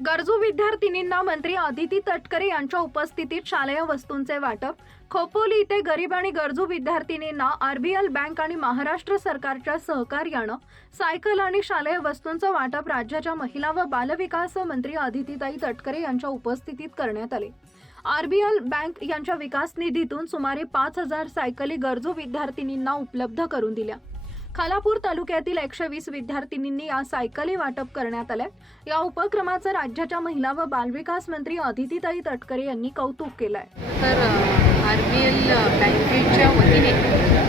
गरजू विद्यार्थिनींना मंत्री अदिती तटकरे यांच्या उपस्थितीत शालेय वस्तूंचे वाटप खोपोली इथे गरीब आणि गरजू विद्यार्थिनींना आरबीएल बँक आणि महाराष्ट्र सरकारच्या सहकार्यानं सायकल आणि शालेय वस्तूंचं वाटप राज्याच्या महिला व बालविकास मंत्री अदितीताई तटकरे यांच्या उपस्थितीत करण्यात आले. आरबीएल बँक यांच्या विकास निधीतून सुमारे पाच हजार सायकली गरजू विद्यार्थिनींना उपलब्ध करून दिल्या. खालापूर तालुक्यातील एकशे वीस विद्यार्थिनींनी या सायकली वाटप करण्यात आल्या या उपक्रमाचं राज्याच्या महिला व बालविकास मंत्री अदितीताई तटकरे यांनी कौतुक केलं आहे तर आर बी एल बँकेच्या वतीने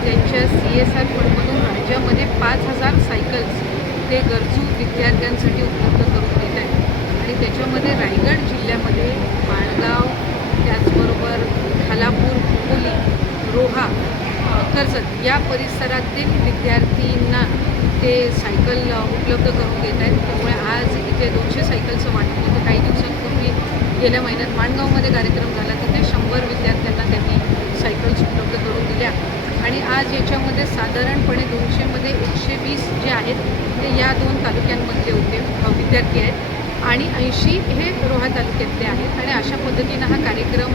त्यांच्या सी एस आर फंडमधून राज्यामध्ये पाच हजार सायकल्स ते गरजू विद्यार्थ्यांसाठी उपलब्ध करून देत आहेत. आणि त्याच्यामध्ये रायगड जिल्ह्यामध्ये माणगाव त्याचबरोबर खालापूर खोपोली रोहा कर्जत या परिसरातील विद्यार्थींना ते सायकल उपलब्ध करून देत आहेत. त्यामुळे आज इथे दोनशे सायकलचं वाटप होतं. काही दिवसांपूर्वी गेल्या महिन्यात माणगावमध्ये कार्यक्रम झाला. तिथे शंभर विद्यार्थ्यांना त्यांनी सायकल्स उपलब्ध करून दिल्या. आणि आज याच्यामध्ये साधारणपणे दोनशेमध्ये एकशे वीस जे आहेत ते या दोन तालुक्यांमधले होते विद्यार्थी आहेत. आणि ऐंशी हे रोहा तालुक्यातले आहेत. आणि अशा पद्धतीनं हा कार्यक्रम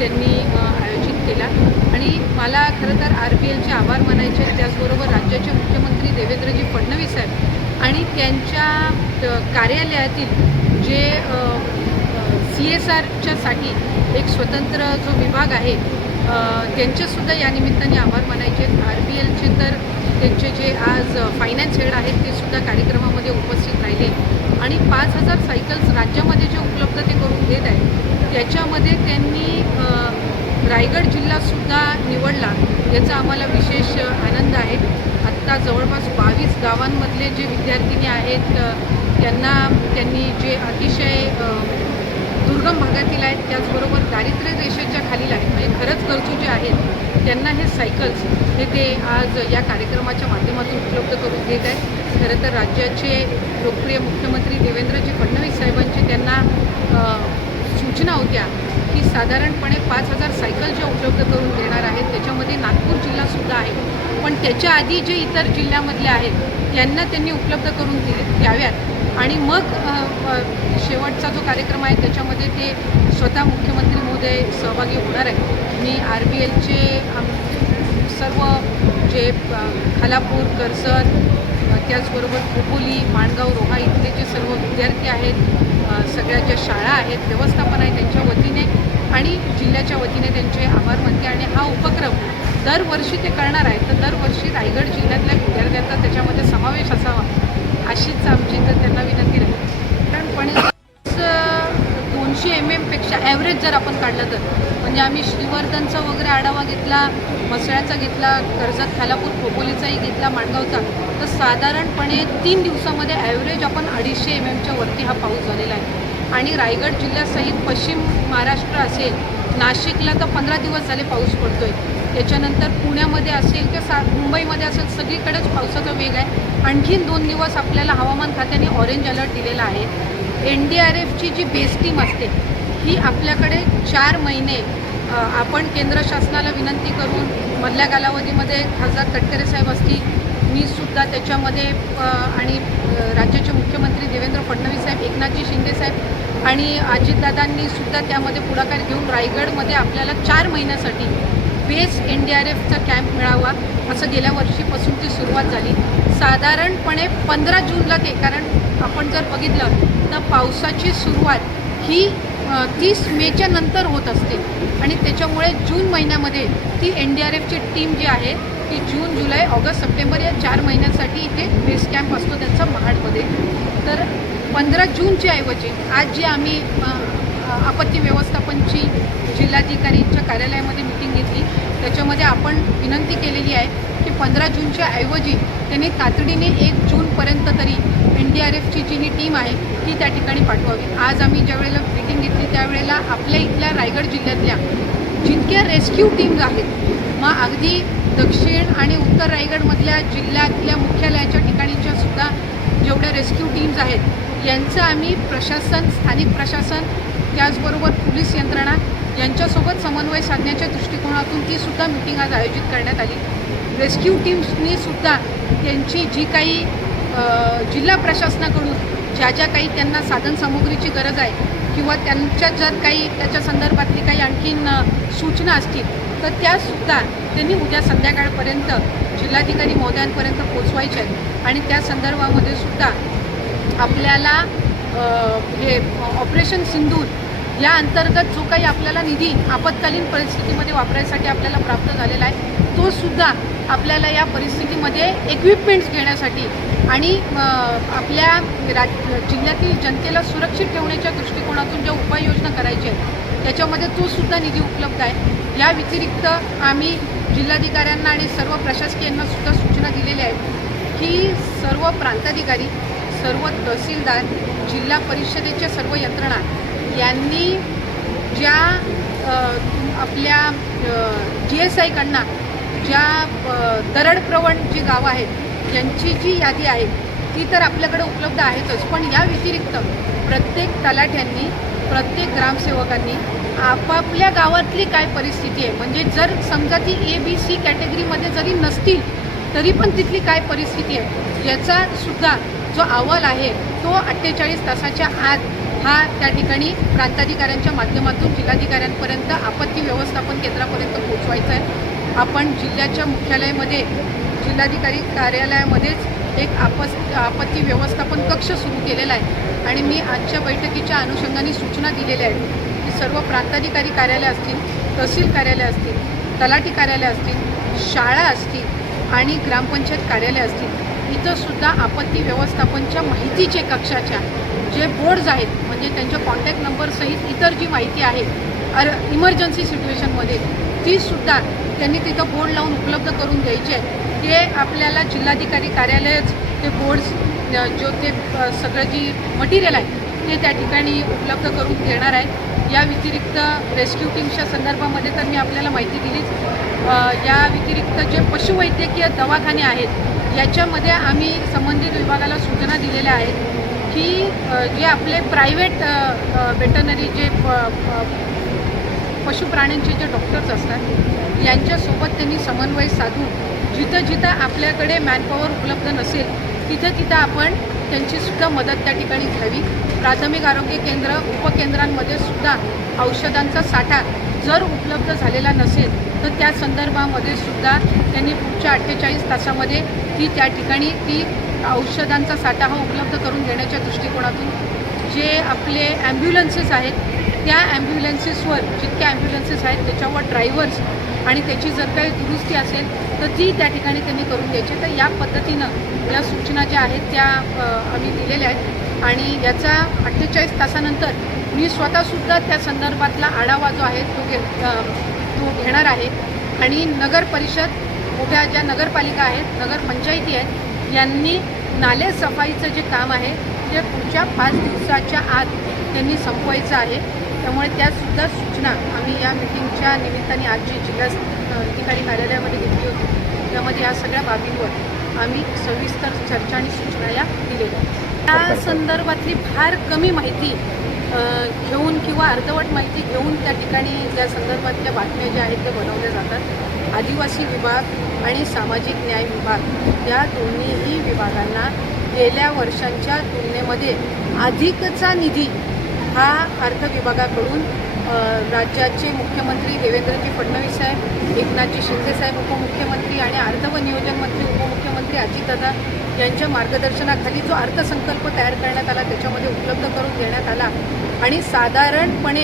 त्यांनी आयोजित केला. आणि मला खरं तर आर बी एलचे आभार मानायचे आहेत. त्याचबरोबर राज्याचे मुख्यमंत्री देवेंद्रजी फडणवीस साहेब आणि त्यांच्या कार्यालयातील जे सी एस आरच्यासाठी एक स्वतंत्र जो विभाग आहे त्यांचेसुद्धा या निमित्ताने आभार मानायचे आहेत. आर बी एलचे तर त्यांचे जे आज फायनान्स हेड आहेत ते सुद्धा कार्यक्रमामध्ये उपस्थित राहिले. आणि पाच हजार सायकल्स राज्यामध्ये जे उपलब्ध ते करून देत आहेत त्याच्यामध्ये त्यांनी रायगड जिल्हासुद्धा निवडला याचा आम्हाला विशेष आनंद आहे. आत्ता जवळपास बावीस गावांमधले जे विद्यार्थिनी आहेत त्यांना त्यांनी जे अतिशय दुर्गम भागातील आहेत त्याचबरोबर दारिद्र्य रेषेच्या खालील आहेत म्हणजे खरंच गरजू जे आहेत त्यांना हे सायकल्स हे ते आज या कार्यक्रमाच्या माध्यमातून उपलब्ध करून देत आहेत. खरं तर राज्याचे लोकप्रिय मुख्यमंत्री देवेंद्रजी फडणवीस साहेबांची त्यांना सूचना होत्या की साधारणपणे पाच हजार सायकल ज्या उपलब्ध करून देणार आहेत त्याच्यामध्ये नागपूर जिल्हासुद्धा आहे. पण त्याच्या आधी जे इतर जिल्ह्यामधले आहेत त्यांना त्यांनी उपलब्ध करून दिले द्याव्यात. आणि मग शेवटचा जो कार्यक्रम आहे त्याच्यामध्ये ते स्वतः मुख्यमंत्री महोदय सहभागी होणार आहेत. मी आर बी एलचे सर्व जे खालापूर कर्जत त्याचबरोबर खोपोली माणगाव रोहा इथले जे सर्व विद्यार्थी आहेत सगळ्या ज्या शाळा आहेत व्यवस्थापन आहे त्यांच्या वतीने आणि जिल्ह्याच्या वतीने त्यांचे आभार मानते. आणि हा उपक्रम दरवर्षी ते करणार आहेत. तर दरवर्षी रायगड जिल्ह्यातल्या विद्यार्थ्यांचा त्याच्यामध्ये समावेश असावा अशीच आमची तर त्यांना विनंती राहील. पण दोनशे एम एमपेक्षा ॲव्हरेज जर आपण काढलं तर. म्हणजे आम्ही श्रीवर्धनचा वगैरे आढावा घेतला मसळ्याचा घेतला कर्जत खालापूर खोपोलीचाही घेतला माणगावचा. तर साधारणपणे तीन दिवसामध्ये ॲव्हरेज आपण अडीचशे एम एमच्या वरती हा पाऊस झालेला आहे. आणि रायगड जिल्ह्यासहित पश्चिम महाराष्ट्र असेल नाशिकला तर पंधरा दिवस झाले पाऊस पडतो आहे त्याच्यानंतर पुण्यामध्ये असेल किंवा सा मुंबईमध्ये असेल सगळीकडेच पावसाचा वेग आहे. आणखीन दोन दिवस आपल्याला हवामान खात्याने ऑरेंज अलर्ट दिलेला आहे. एन डी आर एफची जी बेस टीम असते ही आपल्याकडे चार महिने आपण केंद्र शासनाला विनंती करून मधल्या कालावधीमध्ये खासदार तटकरे साहेब असतील मी सुद्धा त्याच्यामध्ये आणि राज्याचे मुख्यमंत्री देवेंद्र फडणवीस साहेब एकनाथजी शिंदे साहेब आणि अजितदादांनी सुद्धा त्यामध्ये पुढाकार घेऊन रायगडमध्ये आपल्याला चार महिन्यासाठी बेस्ट एन डी आर एफचा कॅम्प मिळावा असं गेल्या वर्षीपासून ती सुरुवात झाली. साधारणपणे पंधरा जूनला ते कारण आपण जर बघितलं तर पावसाची सुरुवात ही तीस मेच्या नंतर होत असते. आणि त्याच्यामुळे जून महिन्यामध्ये ती एन डी आर एफची टीम जी आहे ती जून जुलै ऑगस्ट सप्टेंबर या चार महिन्यांसाठी इथे बेस कॅम्प असतो त्यांचा महाडमध्ये. तर पंधरा जूनच्या ऐवजी आज जी आम्ही आपत्ती व्यवस्थापनची जिल्हाधिकारींच्या कार्यालयामध्ये मिटिंग घेतली त्याच्यामध्ये आपण विनंती केलेली आहे की पंधरा जूनच्या ऐवजी त्यांनी तातडीने एक जूनपर्यंत तरी एन डी आर एफची जी ही टीम आहे ती त्या ठिकाणी पाठवावी. आज आम्ही ज्यावेळेला मिटिंग घेतली त्यावेळेला आपल्या इथल्या रायगड जिल्ह्यातल्या जितक्या रेस्क्यू टीम्स आहेत मग अगदी दक्षिण आणि उत्तर रायगडमधल्या जिल्ह्यातल्या मुख्यालयाच्या ठिकाणीच्या सुद्धा जेवढ्या रेस्क्यू टीम्स आहेत यांचं आम्ही प्रशासन स्थानिक प्रशासन त्याचबरोबर पोलीस यंत्रणा यांच्यासोबत समन्वय साधण्याच्या दृष्टिकोनातून ती सुद्धा मिटिंग आज आयोजित करण्यात आली. रेस्क्यू टीम्सनी सुद्धा त्यांची जी काही जिल्हा प्रशासनाकडून ज्या ज्या काही त्यांना साधनसामुग्रीची गरज आहे किंवा त्यांच्या जर काही त्याच्या संदर्भातली काही आणखीन सूचना असतील तर त्यासुद्धा त्यांनी उद्या संध्याकाळपर्यंत जिल्हाधिकारी महोदयांपर्यंत पोचवायच्या आहेत. आणि त्या संदर्भामध्ये सुद्धा आपल्याला हे ऑपरेशन सिंधूर या अंतर्गत जो काही आपल्याला निधी आपत्कालीन परिस्थितीमध्ये वापरायसाठी आपल्याला प्राप्त झालेला आहे तो सुद्धा आपल्याला या परिस्थितीमध्ये इक्विपमेंट्स घेण्यासाठी आणि आपल्या राज जिल्ह्यातील जनतेला सुरक्षित ठेवण्याच्या दृष्टिकोनातून ज्या उपाययोजना करायच्या आहेत त्याच्यामध्ये तोसुद्धा निधी उपलब्ध आहे. या व्यतिरिक्त आम्ही जिल्हाधिकाऱ्यांना आणि सर्व प्रशासकीयांना सुद्धा सूचना दिलेल्या आहेत की सर्व प्रांताधिकारी सर्व तहसीलदार जिल्हा परिषदेच्या सर्व यंत्रणा यांनी ज्या आपल्या जी एस आयकडनं ज्या दरडप्रवण जी गावं आहेत यांची जी यादी आहे ती तर आपल्याकडे उपलब्ध आहेतच. पण या व्यतिरिक्त प्रत्येक तलाठ्यांनी प्रत्येक ग्रामसेवकांनी आपापल्या गावातली काय परिस्थिती आहे? म्हणजे जर समजा ती ए बी सी कॅटेगरीमध्ये जरी नसतील तरी पण तिथली काय परिस्थिती आहे? याचा सुद्धा जो अहवाल आहे तो अठ्ठेचाळीस तासाच्या आत हा त्या ठिकाणी प्रांताधिकाऱ्यांच्या माध्यमातून जिल्हाधिकाऱ्यांपर्यंत आपत्ती व्यवस्थापन केंद्रापर्यंत पोहोचवायचा आहे. आपण जिल्ह्याच्या मुख्यालयामध्ये जिल्हाधिकारी कार्यालयामध्येच एक आपस आपत्ती व्यवस्थापन कक्ष सुरू केलेला आहे. आणि मी आजच्या बैठकीच्या अनुषंगाने सूचना दिलेल्या आहेत. की सर्व प्रांताधिकारी कार्यालय असतील तहसील कार्यालय असतील तलाठी कार्यालय असतील शाळा असतील आणि ग्रामपंचायत कार्यालय असतील इथंसुद्धा आपत्ती व्यवस्थापनच्या माहितीचे कक्षाच्या जे बोर्ड्स आहेत म्हणजे त्यांच्या कॉन्टॅक्ट नंबरसहित इतर जी माहिती आहे अर इमर्जन्सी सिच्युएशनमध्ये तीसुद्धा त्यांनी तिथं बोर्ड लावून उपलब्ध करून द्यायचे ते आपल्याला जिल्हाधिकारी कार्यालयच ते बोर्ड्स जो ते सगळं जी मटेरियल आहे ते त्या ठिकाणी उपलब्ध करून देणार आहे या व्यतिरिक्त रेस्क्यू टीमच्या संदर्भामध्ये तर मी आपल्याला माहिती दिलीच. या व्यतिरिक्त जे पशुवैद्यकीय दवाखाने आहेत याच्यामध्ये आम्ही संबंधित विभागाला सूचना दिलेल्या आहेत की जे आपले प्रायव्हेट वेटनरी जे प- पशुप्राण्यांचे जे डॉक्टर्स असतात यांच्यासोबत त्यांनी समन्वय साधून जिथं जिथं आपल्याकडे मॅनपॉवर उपलब्ध नसेल तिथं तिथं आपण त्यांचीसुद्धा मदत त्या ठिकाणी घ्यावी. प्राथमिक आरोग्य केंद्र उपकेंद्रांमध्ये सुद्धा औषधांचा साठा जर उपलब्ध झालेला नसेल तर त्या संदर्भामध्ये सुद्धा त्यांनी पुढच्या अठ्ठेचाळीस तासामध्ये ती त्या ठिकाणी ती औषधांचा साठा हा उपलब्ध करून देण्याच्या दृष्टिकोनातून जे आपले ॲम्ब्युलन्सेस आहेत त्या ॲम्ब्युलन्सेसवर जितक्या ॲम्ब्युलन्सेस आहेत त्याच्यावर ड्रायव्हर्स आणि त्याची जर काही दुरुस्ती असेल तर ती त्या ठिकाणी त्यांनी करून द्यायची. तर या पद्धतीनं या सूचना ज्या आहेत त्या आम्ही दिलेल्या आहेत. आणि याचा अठ्ठेचाळीस तासानंतर मी स्वतःसुद्धा त्या संदर्भातला आढावा जो आहे तो घे तो घेणार आहे. आणि नगर परिषद मोठ्या ज्या नगरपालिका आहेत नगरपंचायती आहेत यांनी नाले सफाईचं जे काम आहे ते पुढच्या पाच दिवसाच्या आत त्यांनी संपवायचं आहे. त्यामुळे त्यासुद्धा सूचना आम्ही या मिटिंगच्या निमित्ताने आज जी जिल्हा अधिकारी कार्यालयामध्ये घेतली होती. त्यामध्ये या सगळ्या बाबींवर आम्ही सविस्तर चर्चा आणि सूचना या दिलेल्या. त्या संदर्भातली फार कमी माहिती घेऊन किंवा अर्धवट माहिती घेऊन त्या ठिकाणी त्या संदर्भातल्या बातम्या ज्या आहेत त्या बनवल्या जातात. आदिवासी विभाग आणि सामाजिक न्याय विभाग या दोन्हीही विभागांना गेल्या वर्षांच्या तुलनेमध्ये अधिकचा निधी हा अर्थ विभागाकडून राज्याचे मुख्यमंत्री देवेंद्रजी फडणवीस साहेब एकनाथजी शिंदे साहेब उपमुख्यमंत्री आणि अर्थ व नियोजन मंत्री उपमुख्यमंत्री अजितदादा यांच्या मार्गदर्शनाखाली जो अर्थसंकल्प तयार करण्यात आला त्याच्यामध्ये उपलब्ध करून देण्यात आला. आणि साधारणपणे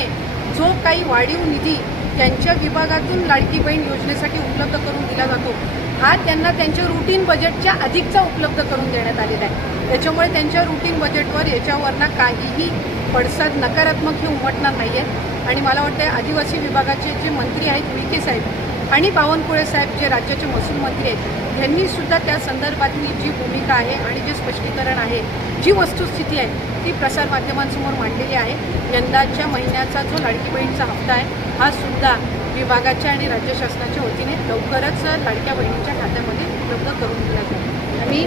जो काही वाढीव निधी त्यांच्या विभागातून लाडकी बहीण योजनेसाठी उपलब्ध करून दिला जातो हा त्यांना त्यांच्या रुटीन बजेटच्या अधिकचा उपलब्ध करून देण्यात आलेला आहे. त्याच्यामुळे त्यांच्या रुटीन बजेटवर याच्यावरनं काहीही पडसाद नकारात्मक हे उमटणार नाही आहेत आणि मला वाटतं आदिवासी विभागाचे जे मंत्री आहेत विखे साहेब आणि बावनकुळे साहेब जे राज्याचे महसूल मंत्री आहेत यांनी सुद्धा त्या संदर्भातली जी भूमिका आहे आणि जे स्पष्टीकरण आहे जी वस्तुस्थिती आहे ती प्रसारमाध्यमांसमोर मांडलेली आहे. यंदाच्या महिन्याचा जो लाडकी बहीणचा हप्ता आहे हा सुद्धा विभागाच्या आणि राज्य शासनाच्या वतीने लवकरच लाडक्या बहिणींच्या खात्यामध्ये उपलब्ध करून दिला जाईल. आम्ही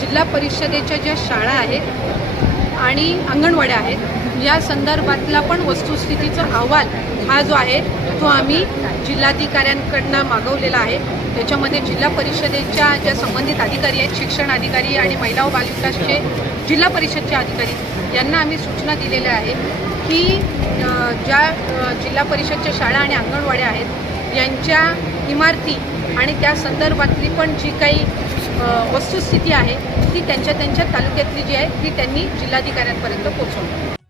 जिल्हा परिषदेच्या ज्या शाळा आहेत आणि अंगणवाड्या आहेत या संदर्भातला पण वस्तुस्थितीचा अहवाल हा जो आहे तो आम्ही जिल्हाधिकाऱ्यांकडनं मागवलेला आहे. त्याच्यामध्ये जिल्हा परिषदेच्या ज्या संबंधित अधिकारी आहेत शिक्षण अधिकारी आणि महिला व बालविकासचे जिल्हा परिषदचे अधिकारी यांना आम्ही सूचना दिलेल्या आहेत. की ज्या जिल्हा परिषदच्या शाळा आणि अंगणवाड्या आहेत यांच्या इमारती आणि त्या संदर्भातली पण जी काही वस्तुस्थिती आहे ती त्यांच्या त्यांच्या तालुक्यातली जी आहे ती त्यांनी जिल्हाधिकाऱ्यांपर्यंत पोहोचवली.